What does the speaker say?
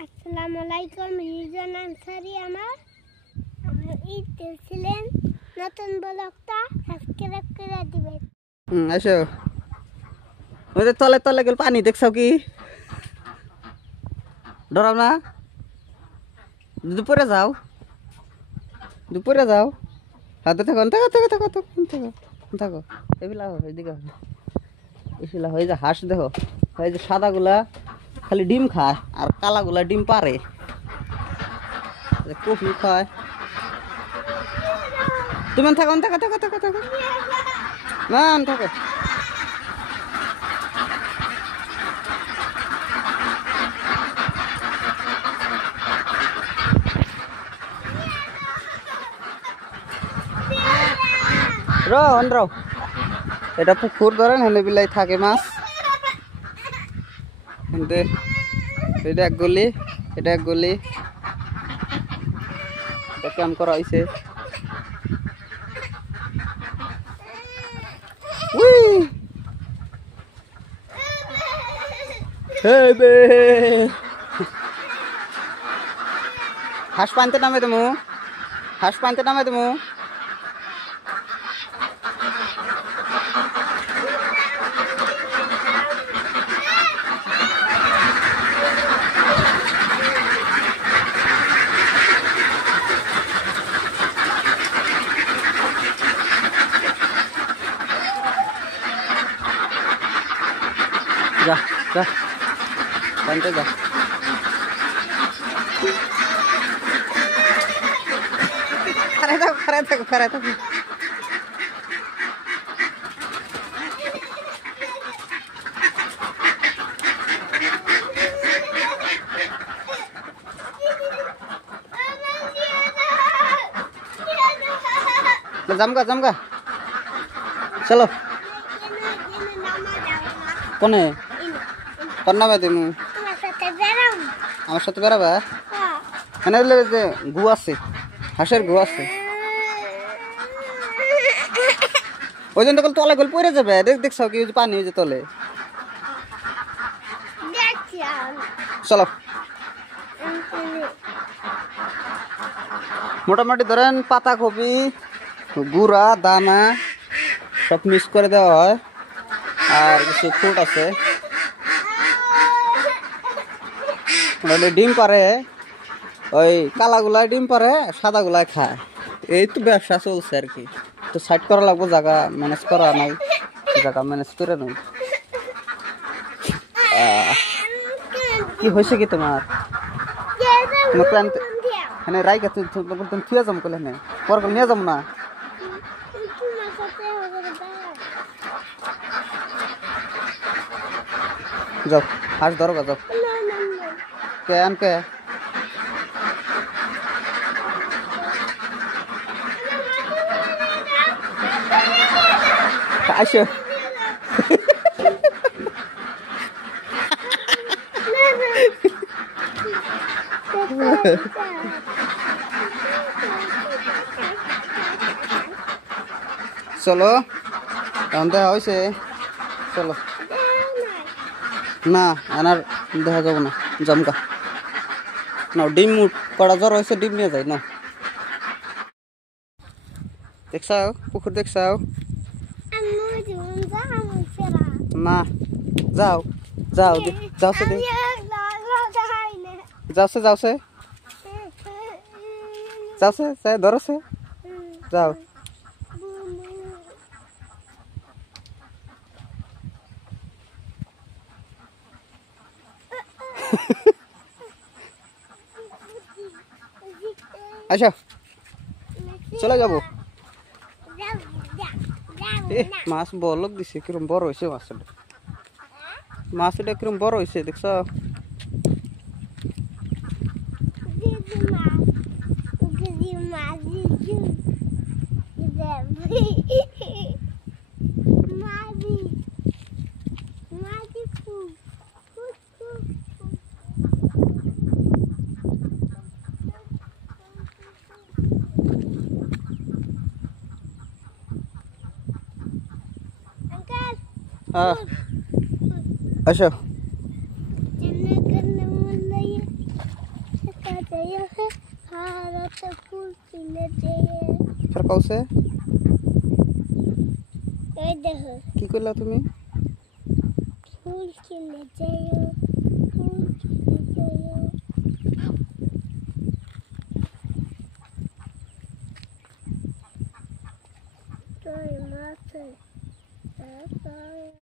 আসসালামু আলাইকুম রিজন আনসারি আমার ঈদ দেখছিলেন নতুন ব্লগটা সাবস্ক্রাইব করে দিবেন আসো ওদের তলে তলে গেল পানি দেখছো কি ডরাও না দুপুরে যাও হাতে থাকো থাকো থাকো থাকো থাকো থাকো এগুলা এদিকে এগুলা হয়ে যা হাঁস দেখো এই যে সাদাগুলা খালি ডিম খায় আর কালাগুলা ডিম পারে কফি খায় তুমি থাকো থাকো থাকো থাকো থাকো না থাকো রো এটা পুকুর ধরেন হেলে বিলাই থাকে মাছ কিন্তু এটা এক গলি এটা এক গলি এটা ক্যাম্প করা হয়েছে হাঁস পানতে নামে তুমি হাঁস পানতে নামে তুমি जा जा बनते जा खरे था जमगा चलो कोने তোর নামে দিমু আমার সাথে বেড়াবা এখানে যে গু আছে হাঁসের গু আছে ওই জন্য তলে গল পড়ে যাবে দেখছো কি পানি যে তলে চলো মোটামুটি ধরেন পাতা কপি গুঁড়া দানা সব মিক্স করে দেওয়া হয় আর কিছু ফুট আছে ডিম পারে ওই কালাগুলা ডিম পারে সাদাগুলাই খায় এই তো ব্যবসা চলছে আর কি তো সাইড করা লাগবো জায়গা ম্যানেজ করা নাই জায়গা ম্যানেজ করে নাই কি হয়েছে কি তোমার হ্যাঁ রাইকা তুমি থুয়ে যাম কলে হ্যাঁ পর নিয়ে যাম না যাও হাঁস ধরো যাও কেন কে আসো চলো এখন দেখা হয়েছে চলো না এনার দেখা যাব না জমকা না ডিম কড়া জ্বর হয়েছে ডিম নিয়ে যায় না দেখছাও পুকুর দেখছাও না যাও যাও যাওছে যাওছে যাওছে যাওছে ধরছে যাও আচ্ছা চলে যাবো মাছ বলক দিছে কিরম বড় হয়েছে মাছটা কিরম বড় হয়েছে দেখছ আসো तो फूल खिले जाए फिर कौसे এই দেখো কি করলা তুমি ফুল খেলে যাও ফুল খেলে যাও তোর মাথায়